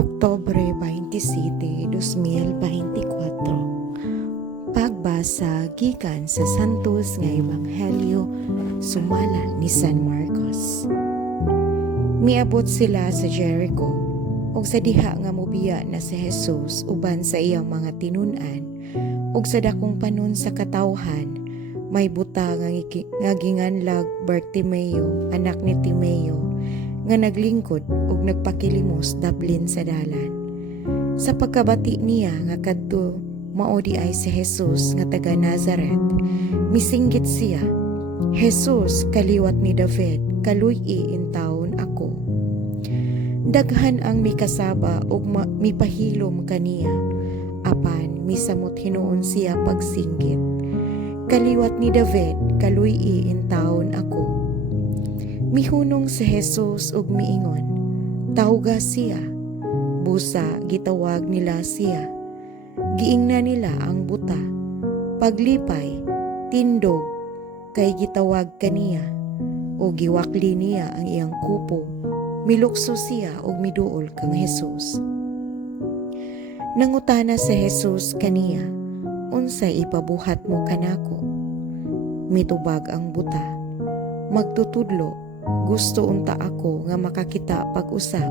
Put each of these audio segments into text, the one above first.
Oktubre 27, 2024. Pagbasa gikan sa Santos nga Ebanghelyo sumala ni San Marcos. Miabot sila sa Jericho ug sa diha nga mobiya na si Jesus uban sa iyang mga tinun-an ug sa dakong panon sa katawhan may buta nga ginganlag Bartimeo anak ni Timeo nga naglingkod ug nagpakilimos daplin sa dalan. Sa pagkabati niya nga kadto mao di ay si Jesus nga taga Nazareth, misinggit siya, "Jesus, kaliwat ni David, kaluy-i in taon ako." Daghan ang mikasaba ug mipahilom kaniya, apan misamot hinuon siya pagsinggit, "Kaliwat ni David, kaluy-i in taon ako." Mihunong si Jesus ug miingon, "Tawga siya." Busa gitawag nila siya. Giingna nila ang buta. Paglipay, tindog, kay gitawag kaniya, o giwakli niya ang iyang kupo. Milukso siya ug miduol kang Jesus. Nangutana si Jesus kaniya, "Unsay ipabuhat mo kanako?" Mitubag ang buta, "Magtutudlo, gusto unta ako nga makakita pag-usap."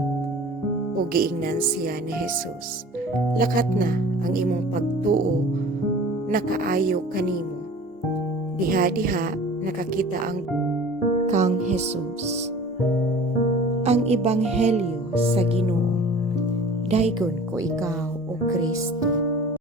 O giingnan siya ni Jesus, "Lakat na ang imong pagtuo, nakaayo kanimo." Diha-diha nakakita ang kang Jesus. Ang Ebanghelyo sa Ginoo. Daygon ko ikaw, O Kristo.